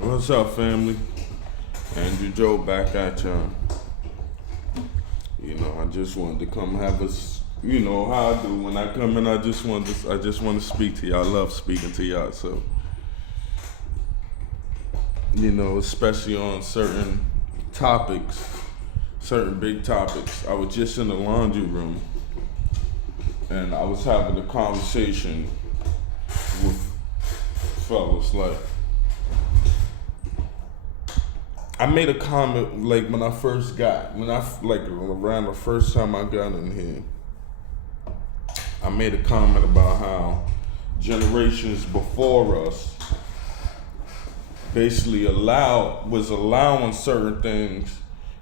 What's up, family? Andrew Joe back at y'all. I just wanted to come have us. You know how I do when I come in. I just want to speak to y'all. I love speaking to y'all. So, especially on certain topics, certain big topics. I was just in the laundry room, and I was having a conversation with fellas like. I made a comment like around the first time I got in here. I made a comment about how generations before us basically was allowing certain things,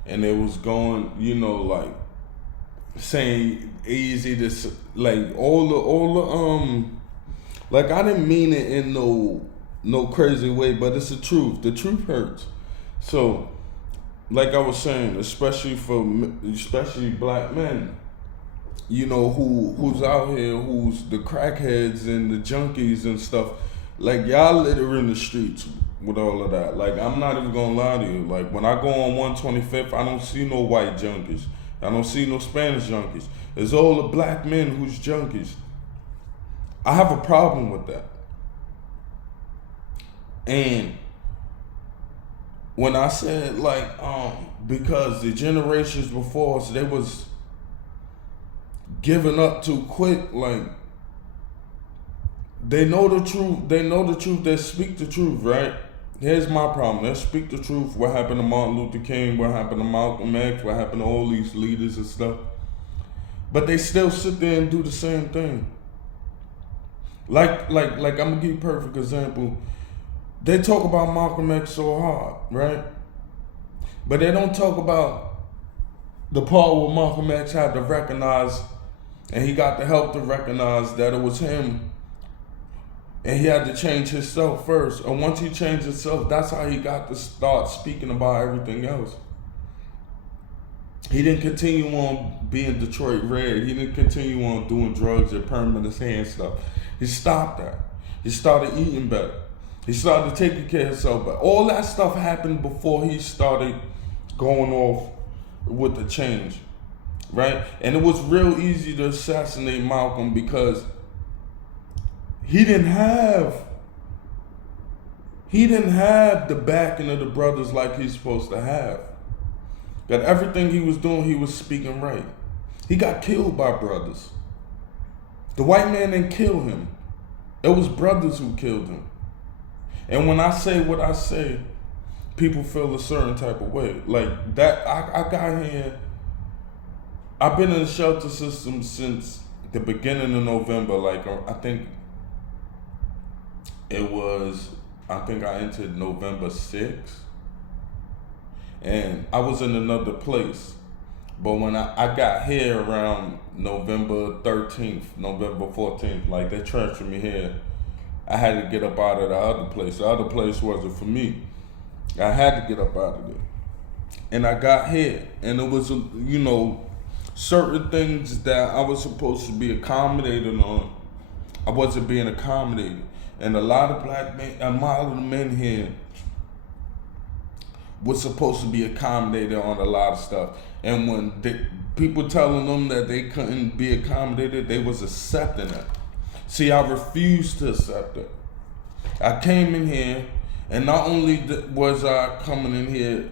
and it was going, like saying easy to like like I didn't mean it in no crazy way, but it's the truth. The truth hurts. So, like I was saying, especially black men, who's out here, who's the crackheads and the junkies and stuff, like y'all litter in the streets with all of that. Like, I'm not even gonna lie to you. Like, when I go on 125th, I don't see no white junkies. I don't see no Spanish junkies. It's all the black men who's junkies. I have a problem with that. And when I said because the generations before us, they was giving up too quick, like they know the truth, they speak the truth, right? Here's my problem. They speak the truth. What happened to Martin Luther King, what happened to Malcolm X, what happened to all these leaders and stuff. But they still sit there and do the same thing. Like I'm gonna give you a perfect example. They talk about Malcolm X so hard, right? But they don't talk about the part where Malcolm X had to recognize, and he got the help to recognize that it was him, and he had to change himself first. And once he changed himself, that's how he got to start speaking about everything else. He didn't continue on being Detroit Red. He didn't continue on doing drugs or permanent his hand stuff. He stopped that. He started eating better. He started taking care of himself, but all that stuff happened before he started going off with the change, right? And it was real easy to assassinate Malcolm because he didn't have the backing of the brothers like he's supposed to have. That everything he was doing, he was speaking right. He got killed by brothers. The white man didn't kill him. It was brothers who killed him. And when I say what I say, people feel a certain type of way. Like that, I got here, I've been in the shelter system since the beginning of November. Like, I think I entered November 6th. And I was in another place. But when I got here around November 13th, November 14th, like they transferred me here, I had to get up out of the other place. The other place wasn't for me. I had to get up out of there. And I got here. And it was, certain things that I was supposed to be accommodated on, I wasn't being accommodated. And a lot of black men, a lot of the men here was supposed to be accommodated on a lot of stuff. And when people telling them that they couldn't be accommodated, they was accepting it. See, I refused to accept it. I came in here, and not only was I coming in here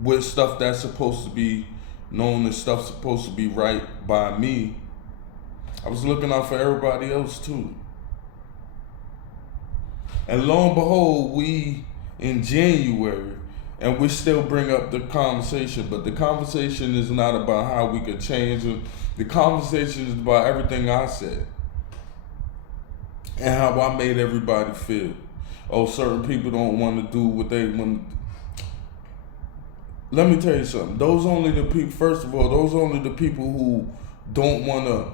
with stuff that's supposed to be known as stuff supposed to be right by me, I was looking out for everybody else too. And lo and behold, we in January, and we still bring up the conversation, but the conversation is not about how we could change it. The conversation is about everything I said. And how I made everybody feel. Oh, certain people don't want to do what they want. Let me tell you something. Those only the people. First of all, those only the people who don't want to.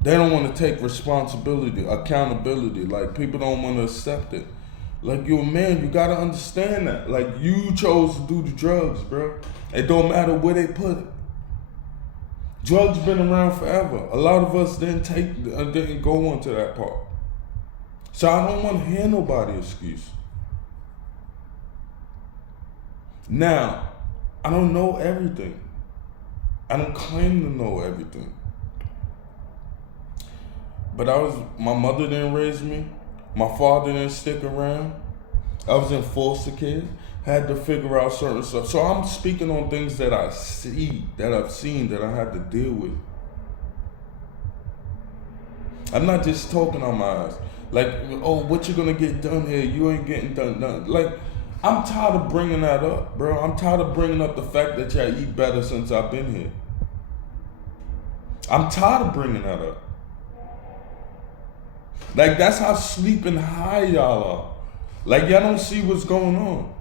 They don't want to take responsibility, accountability. Like, people don't want to accept it. Like, you're a man, you gotta understand that. Like, you chose to do the drugs, bro. It don't matter where they put it. Drugs been around forever. A lot of us didn't go onto that part. So I don't want to hear nobody's excuse. Now, I don't know everything. I don't claim to know everything. But my mother didn't raise me. My father didn't stick around. I was in foster care. Had to figure out certain stuff. So I'm speaking on things that I see, that I've seen, that I had to deal with. I'm not just talking on my eyes. Like, oh, what you gonna get done here? You ain't getting done. Like, I'm tired of bringing that up, bro. I'm tired of bringing up the fact that y'all eat better since I've been here. I'm tired of bringing that up. Like, that's how sleeping high y'all are. Like, y'all don't see what's going on.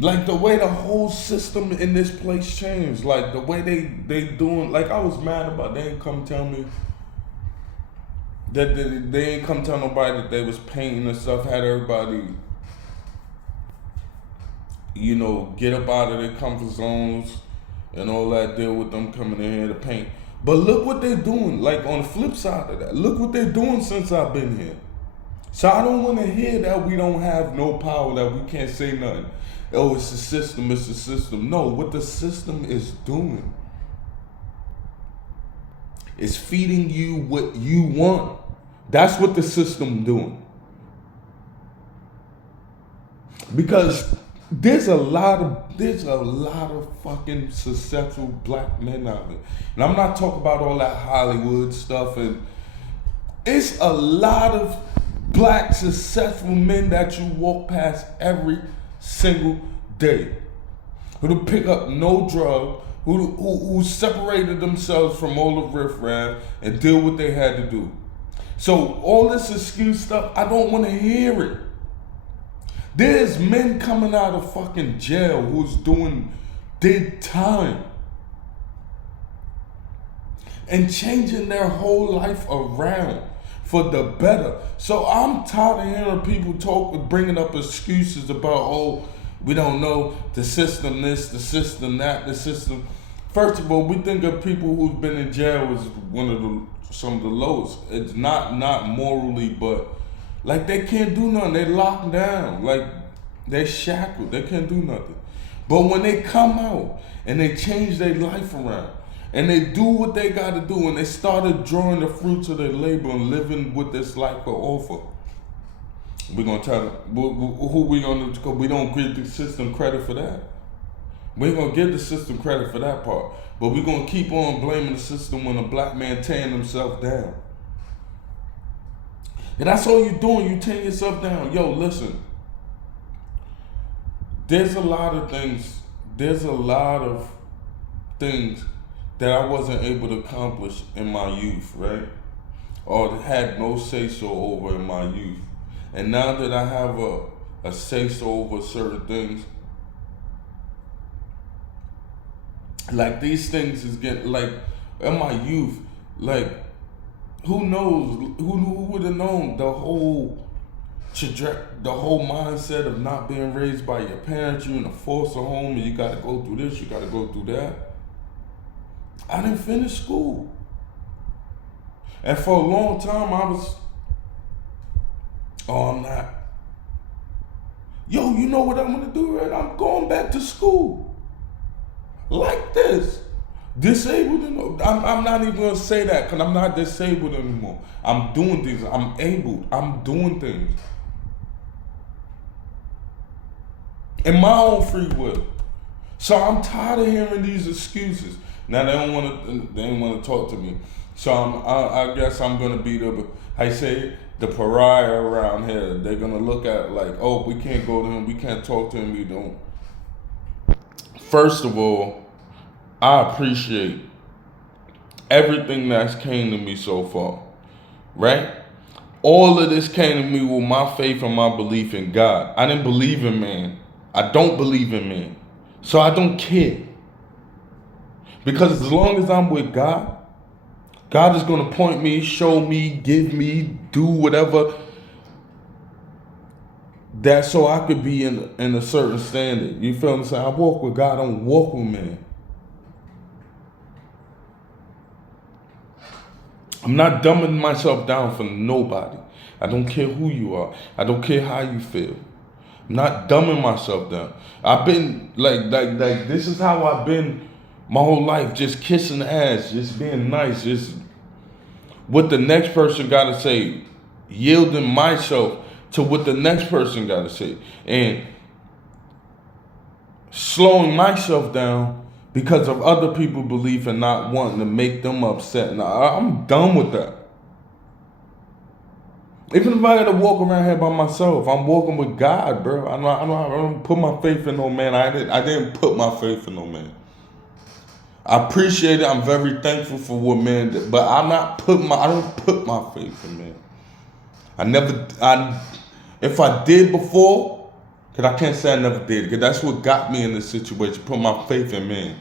Like, the way the whole system in this place changed. Like, the way they doing. Like, I was mad about, they ain't come tell me that they ain't come tell nobody that they was painting and stuff. Had everybody, you know, get up out of their comfort zones and all that, deal with them coming in here to paint. But look what they're doing. Like, on the flip side of that, look what they're doing since I've been here. So I don't want to hear that we don't have no power, that we can't say nothing. Oh, it's the system, it's the system. No, what the system is doing is feeding you what you want. That's what the system doing. Because there's a lot of fucking successful black men out there. And I'm not talking about all that Hollywood stuff, and it's a lot of black successful men that you walk past every single day, who don't pick up no drug, who separated themselves from all the riffraff and did what they had to do. So all this excuse stuff, I don't want to hear it. There's men coming out of fucking jail who's doing their time and changing their whole life around for the better. So I'm tired of hearing people bringing up excuses about, oh, we don't know the system this, the system that, the system. First of all, we think of people who've been in jail as some of the lowest. It's not morally, but like, they can't do nothing. They locked down. Like, they shackled. They can't do nothing. But when they come out and they change their life around and they do what they got to do and they started drawing the fruits of their labor and living with this life will offer, we're going to tell them, who we going to, because we don't give the system credit for that. We ain't going to give the system credit for that part. But we're going to keep on blaming the system when a black man tearing himself down. And that's all you're doing. You tearing yourself down. Yo, listen. There's a lot of things that I wasn't able to accomplish in my youth, right? Or had no say-so over in my youth. And now that I have a say-so over certain things, like, these things is getting, like, in my youth, like, who knows, who would have known the whole mindset of not being raised by your parents, you in a foster home, and you gotta go through this, you gotta go through that. I didn't finish school. And for a long time I was, I'm not. Yo, you know what I'm gonna do, right? I'm going back to school. Like this. Disabled? I'm not even gonna say that, because I'm not disabled anymore. I'm doing things. I'm able. I'm doing things in my own free will. So I'm tired of hearing these excuses. Now they don't want to talk to me. So I guess I'm gonna be the pariah around here. They're gonna look at like, oh, we can't go to him. We can't talk to him. We don't. First of all, I appreciate everything that's came to me so far, right? All of this came to me with my faith and my belief in God. I didn't believe in man. I don't believe in man. So I don't care. Because as long as I'm with God, God is going to point me, show me, give me, do whatever that so I could be in a certain standard. You feel me? So I walk with God, I don't walk with man. I'm not dumbing myself down for nobody. I don't care who you are. I don't care how you feel. I'm not dumbing myself down. I've been like this is how I've been my whole life, just kissing ass, just being nice, just what the next person gotta say, yielding myself to what the next person gotta say, and slowing myself down because of other people's belief and not wanting to make them upset. And I'm done with that. Even if I gotta walk around here by myself, I'm walking with God, bro. I don't put my faith in no man. I didn't put my faith in no man. I appreciate it. I'm very thankful for what man did, but I don't put my faith in man. If I did before, because I can't say I never did, because that's what got me in this situation, put my faith in man.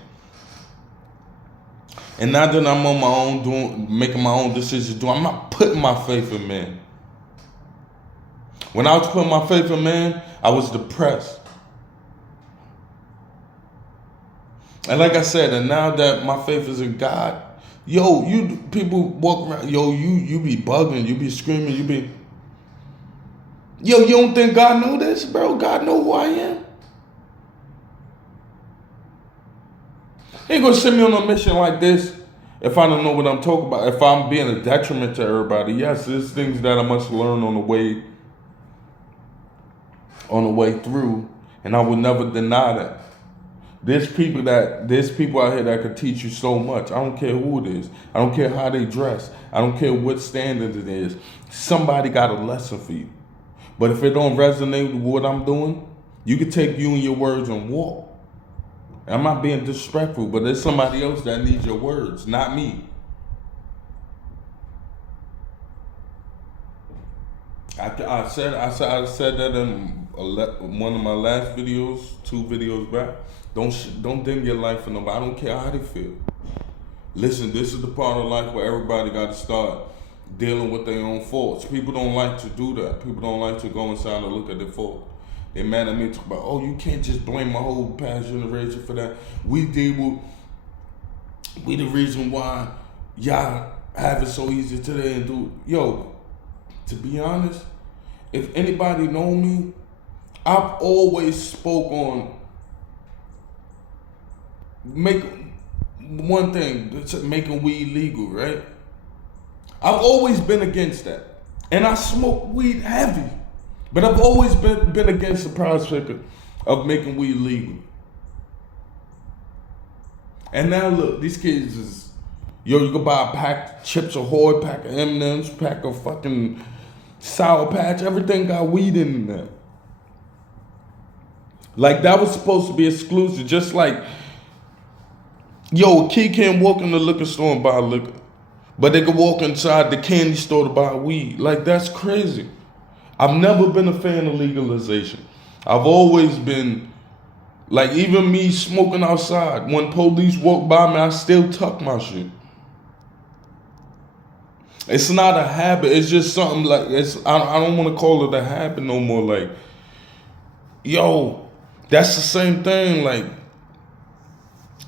And now that I'm on my own, making my own decisions, I'm not putting my faith in man. When I was putting my faith in man, I was depressed. And like I said, and now that my faith is in God, you people walk around, you be bugging, you be screaming, you don't think God know this, bro? God know who I am. He ain't gonna send me on a mission like this if I don't know what I'm talking about. If I'm being a detriment to everybody, yes, there's things that I must learn on the way through, and I will never deny that. There's people out here that could teach you so much. I don't care who it is. I don't care how they dress. I don't care what standard it is. Somebody got a lesson for you. But if it don't resonate with what I'm doing, you can take you and your words and walk. I'm not being disrespectful, but there's somebody else that needs your words, not me. I said that in one of my last videos, 2 videos back. Don't dim your life for nobody. I don't care how they feel. Listen, this is the part of life where everybody got to start dealing with their own faults. People don't like to do that. People don't like to go inside and look at their fault. They mad at me talk about, oh, you can't just blame my whole past generation for that. We the reason why y'all have it so easy today and do. Yo, to be honest, if anybody know me, I've always spoke on making weed legal, right? I've always been against that. And I smoke weed heavy. But I've always been against the prospect of making weed legal. And now look, these kids is, you can buy a pack of Chips Ahoy, pack of M&M's, pack of fucking Sour Patch, everything got weed in there. Like that was supposed to be exclusive, just like, a kid can't walk in the liquor store and buy liquor, but they can walk inside the candy store to buy weed. Like that's crazy. I've never been a fan of legalization. I've always been, like even me smoking outside, when police walk by me, I still tuck my shit. It's not a habit, it's just something like, I don't want to call it a habit no more. Like, that's the same thing, like,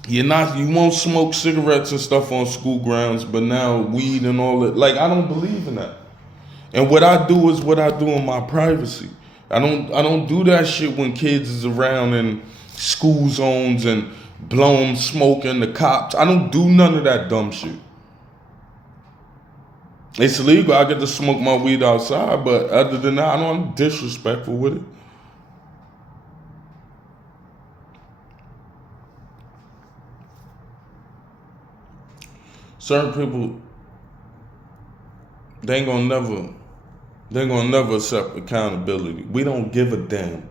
you won't smoke cigarettes and stuff on school grounds, but now weed and all that. Like, I don't believe in that. And what I do is what I do in my privacy. I don't do that shit when kids is around in school zones and blowing smoke and the cops. I don't do none of that dumb shit. It's legal. I get to smoke my weed outside, but other than that, I'm disrespectful with it. Certain people, they ain't gonna never accept accountability. We don't give a damn.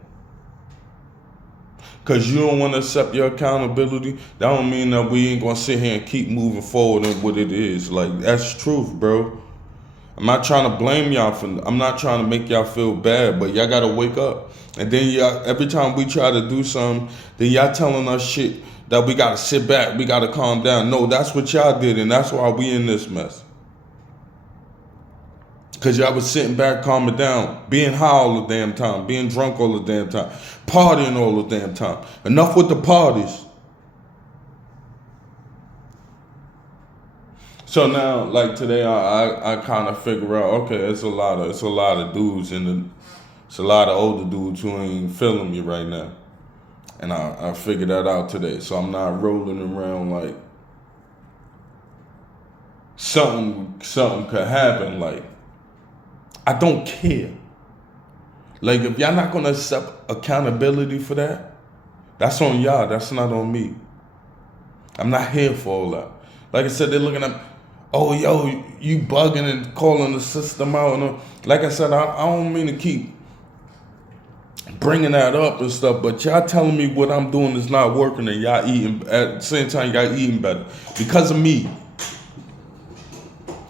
Cause you don't want to accept your accountability, that don't mean that we ain't gonna sit here and keep moving forward in what it is. Like, that's truth, bro. I'm not trying to blame y'all I'm not trying to make y'all feel bad, but y'all gotta wake up. And then every time we try to do something, then y'all telling us shit that we gotta sit back, we gotta calm down. No, that's what y'all did, and that's why we in this mess. Cause y'all was sitting back, calming down, being high all the damn time, being drunk all the damn time, partying all the damn time. Enough with the parties. So now, like today, I kind of figure out, okay, it's a lot of dudes it's a lot of older dudes who ain't feeling me right now, and I figured that out today. So I'm not rolling around like something could happen. Like I don't care. Like if y'all not gonna accept accountability for that, that's on y'all. That's not on me. I'm not here for all that. Like I said, they're looking at, oh, yo, you bugging and calling the system out. And like I said, I don't mean to keep bringing that up and stuff, but y'all telling me what I'm doing is not working, and y'all eating at the same time. Y'all eating better because of me.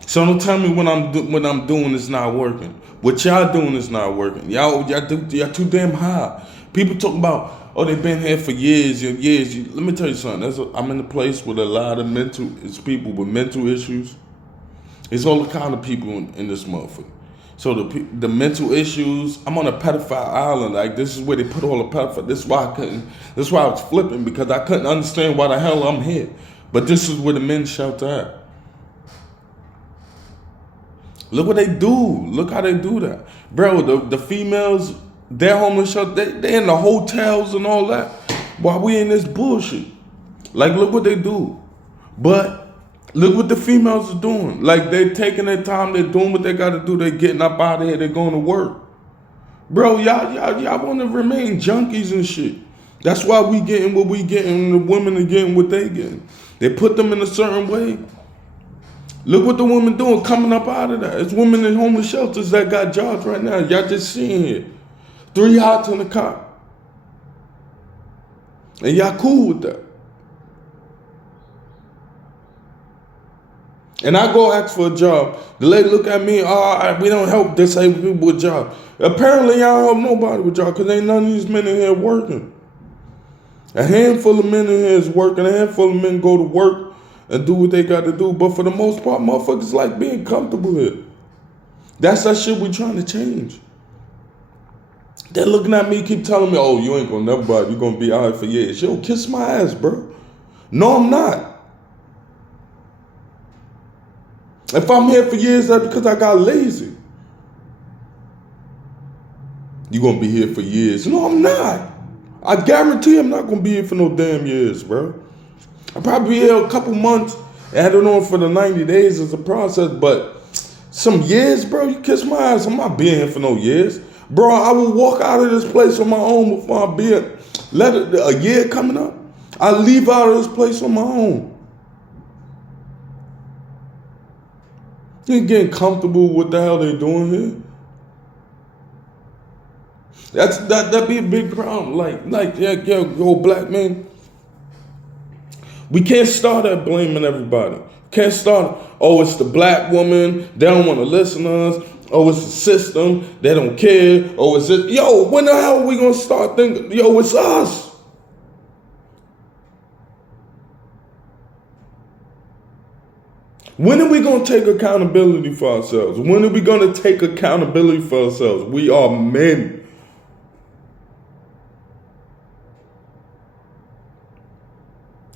So don't tell me what I'm doing is not working. What y'all doing is not working. Y'all too damn high. People talk about, oh, they've been here for years and years. Let me tell you something. I'm in a place with a lot of it's people with mental issues. It's all kind of people in this motherfucker. So the mental issues. I'm on a pedophile island. Like this is where they put all the pedophiles. This is why I was flipping, because I couldn't understand why the hell I'm here. But this is where the men's shelter at. Look what they do. Look how they do that, bro. The females. They're homeless shelter. They in the hotels and all that while we in this bullshit. Like, look what they do. But look what the females are doing. Like, they're taking their time. They're doing what they got to do. They're getting up out of here. They're going to work. Bro, y'all want to remain junkies and shit. That's why we getting what we getting. And the women are getting what they getting. They put them in a certain way. Look what the women doing coming up out of that. It's women in homeless shelters that got jobs right now. Y'all just seeing it. 3 hots in the cop. And y'all cool with that. And I go ask for a job. The lady look at me, we don't help disabled people with jobs. Apparently y'all don't help nobody with jobs, because ain't none of these men in here working. A handful of men in here is working. A handful of men go to work and do what they got to do. But for the most part, motherfuckers like being comfortable here. That's that shit we trying to change. They're looking at me, keep telling me, oh, you ain't gonna never buy it. You're gonna be out here for years. Yo, kiss my ass, bro. No, I'm not. If I'm here for years, that's because I got lazy. You gonna be here for years. No, I'm not. I guarantee I'm not gonna be here for no damn years, bro. I'll probably be here a couple months, adding on for the 90 days as a process, but some years, bro, you kiss my ass. I'm not being here for no years. Bro, I will walk out of this place on my own before I be a year coming up. I leave out of this place on my own. You ain't getting comfortable with what the hell they doing here. That'd be a big problem. Like, yo, black man. We can't start at blaming everybody. Can't start, oh, it's the black woman, they don't want to listen to us. Oh, it's the system, they don't care. Oh, it's it. Yo, when the hell are we going to start thinking, yo, it's us? When are we going to take accountability for ourselves? When are we going to take accountability for ourselves? We are men.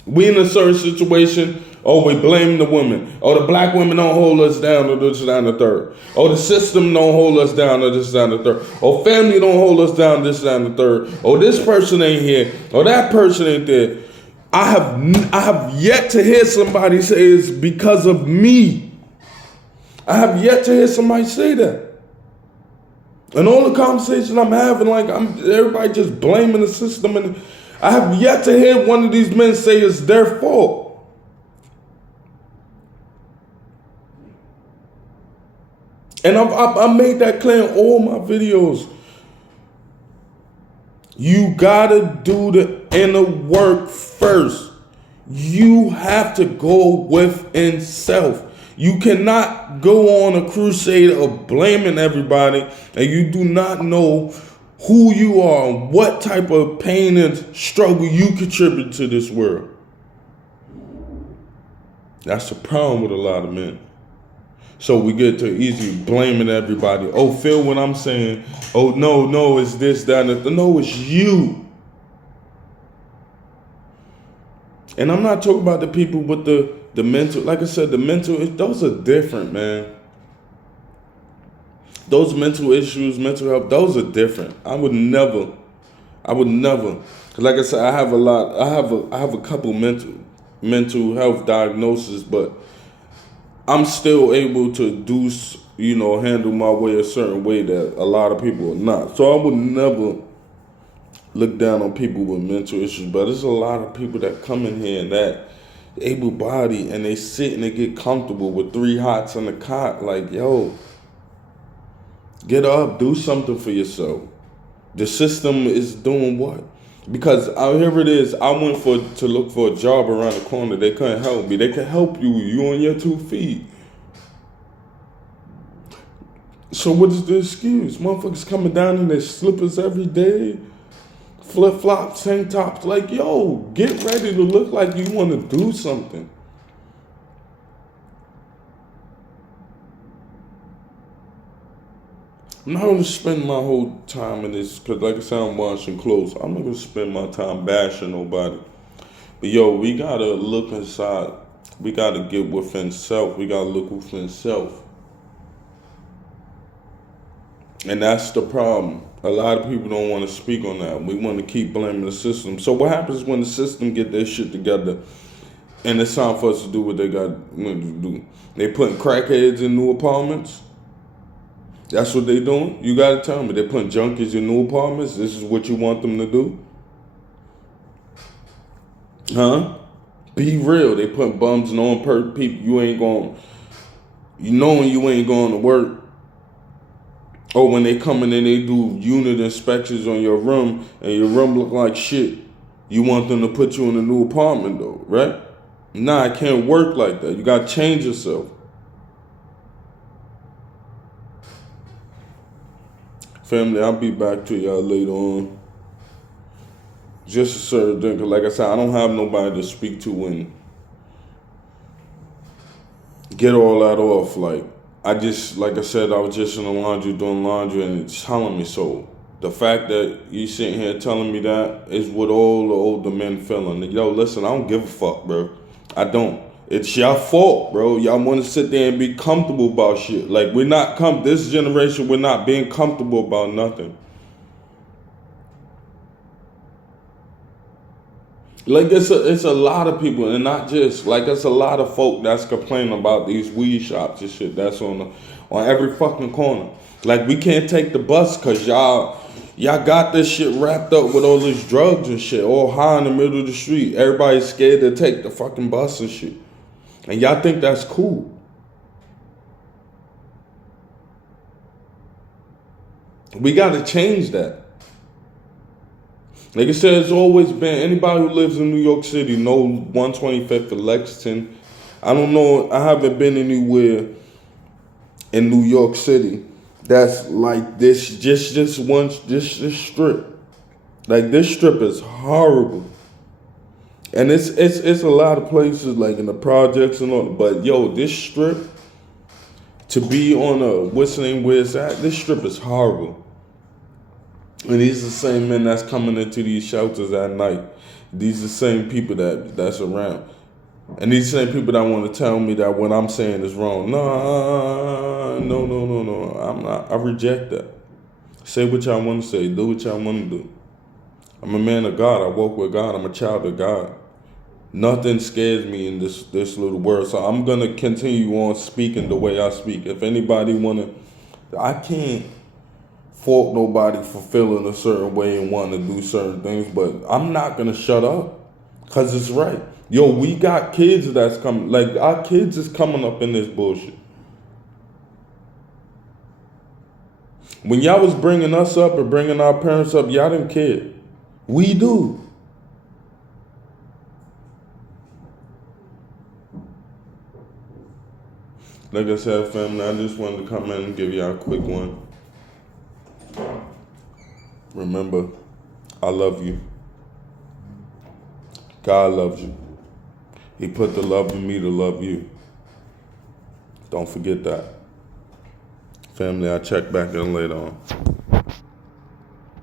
We in a certain situation, oh, we blame the women. Oh, the black women don't hold us down, or this, that, and the third. Oh, the system don't hold us down, or this, that, and the third. Oh, family don't hold us down, this, that, and the third. Oh, this person ain't here. Oh, that person ain't there. I have yet to hear somebody say it's because of me. I have yet to hear somebody say that. And all the conversations I'm having, like everybody just blaming the system, and I have yet to hear one of these men say it's their fault. And I made that clear in all my videos. You gotta do the inner work first. You have to go within self. You cannot go on a crusade of blaming everybody, and you do not know who you are and what type of pain and struggle you contribute to this world. That's the problem with a lot of men. So we get to easily blaming everybody. Oh, feel what I'm saying. Oh, no, it's this, that, and that. No, it's you. And I'm not talking about the people with the The mental, like I said, the mental, those are different, man. Those mental issues, mental health, those are different. I would never, 'cause like I said, I have a couple mental health diagnoses, but I'm still able to do, handle my way a certain way that a lot of people are not. So I would never look down on people with mental issues, but there's a lot of people that come in here and that able body and they sit and they get comfortable with 3 hots on the cot. Like, yo, get up, do something for yourself. The system is doing what? Because here it is, I went to look for a job around the corner. They couldn't help me. They can help you. You on your 2 feet. So what is the excuse? Motherfuckers coming down in their slippers every day, flip-flops, tank tops. Like, yo, get ready to look like you want to do something. I'm not going to spend my whole time in this, because like I said, I'm washing clothes. I'm not going to spend my time bashing nobody. But yo, we got to look inside. We got to get within self. We got to look within self. And that's the problem. A lot of people don't want to speak on that. We want to keep blaming the system. So what happens when the system get their shit together and it's time for us to do what they got to do? They putting crackheads in new apartments? That's what they doing? You got to tell me. They putting junkies in new apartments? This is what you want them to do? Huh? Be real. They putting bums and people you ain't going, knowing you ain't going to work. Or when they come in and they do unit inspections on your room and your room look like shit, you want them to put you in a new apartment though, right? Nah, it can't work like that. You got to change yourself. Family, I'll be back to y'all later on. Just a certain thing, because like I said, I don't have nobody to speak to and get all that off. Like I said, I was just in the laundry doing laundry and it's telling me so. The fact that you sitting here telling me that is what all the older men feeling. Yo, listen, I don't give a fuck, bro. I don't. It's your fault, bro. Y'all want to sit there and be comfortable about shit. Like, this generation, we're not being comfortable about nothing. Like, it's a lot of people, and not just, like, it's a lot of folk that's complaining about these weed shops and shit that's on every fucking corner. Like, we can't take the bus because y'all got this shit wrapped up with all these drugs and shit, all high in the middle of the street. Everybody's scared to take the fucking bus and shit. And y'all think that's cool. We got to change that. Like I said, it's always been, anybody who lives in New York City knows 125th and Lexington. I don't know, I haven't been anywhere in New York City that's like this, just this strip. Like, this strip is horrible. And it's a lot of places like in the projects and all, but yo, this strip, to be on whistling where it's at, this strip is horrible. And these are the same men that's coming into these shelters at night. These are the same people that's around. And these same people that want to tell me that what I'm saying is wrong. No. I'm not. I reject that. Say what y'all want to say. Do what y'all want to do. I'm a man of God. I walk with God. I'm a child of God. Nothing scares me in this little world. So I'm going to continue on speaking the way I speak. If anybody I can't fault nobody for feeling a certain way and wanting to do certain things, but I'm not going to shut up because it's right. Yo, we got kids that's coming. Like, our kids is coming up in this bullshit. When y'all was bringing us up or bringing our parents up, y'all didn't care. We do. Like I said, family, I just wanted to come in and give y'all a quick one. Remember, I love you. God loves you. He put the love in me to love you. Don't forget that. Family, I'll check back in later on.